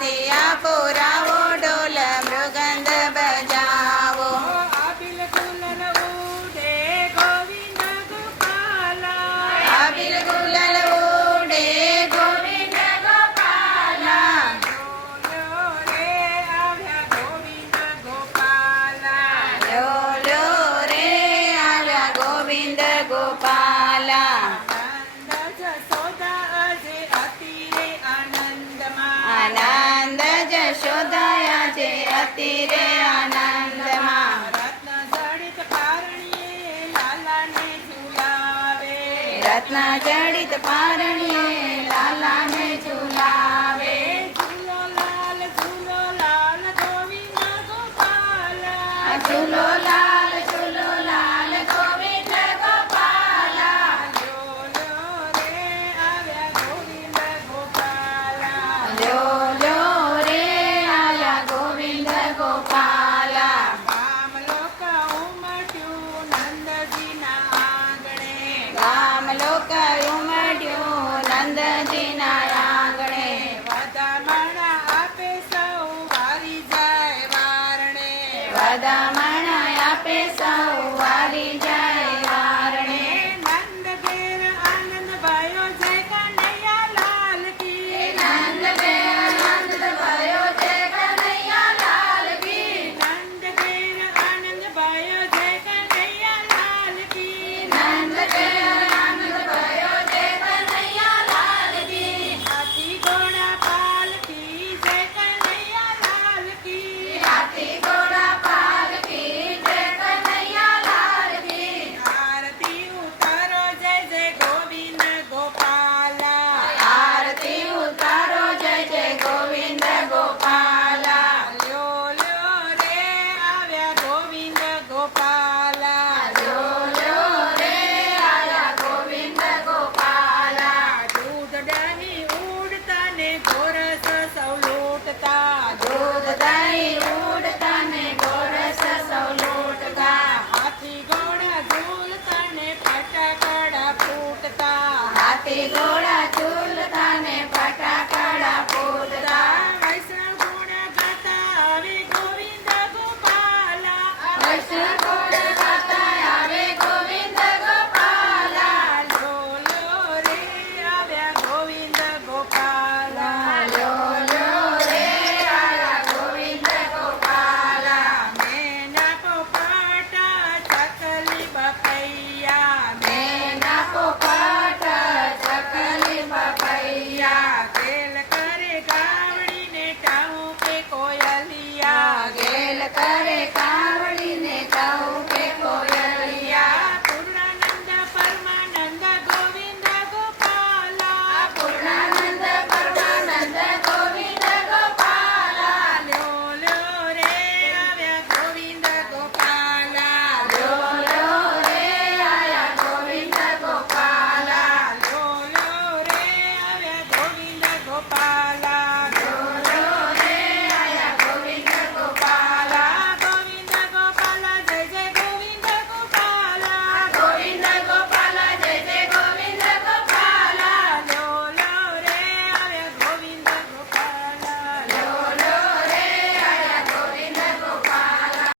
હાથે આપો રાવો ઢોલ મૃગંદ બજાવો આબિલ ગુલન ઉડે ગોવિંદ ગોપાલા આબિલ ગુલાલ ઉડે ગોવિંદ ગોપાલા લો રે આવ્યા ગોવિંદ ગોપાલા લો લો રે આવ્યા ગોવિંદ ગોપાલા આનંદ જશોદા અજે અતિ રે આનંદમાં આનંદ જશોદયા છે અતિ રે આનંદમાં રત્ન જડિત પારણીએ લાલાને ઝુલાવે રત્ન જડિત પારણીએ લાલાને ઝુલાવે ઝૂલો લાલ ગોવિંદ ગોપાલા ઝૂલો લાલ ગોવિંદ ગોપાલા લો રે આવ્યા ગોવિંદ ગોપાલા લો લો રે આવ્યા ગોવિંદ ગોપાલા ગામ લોક ઉમટ્યું નંદજીના આંગણે ગામ લોક ઉમટ્યું નંદજીના આંગણે વધામણા આપે સૌ વારી જાય વારણે વધામણ આપે સૌ વારી જાય વારણે નંદ ઘેર આનંદ ભયો જય કનૈયા લાલ કી નંદ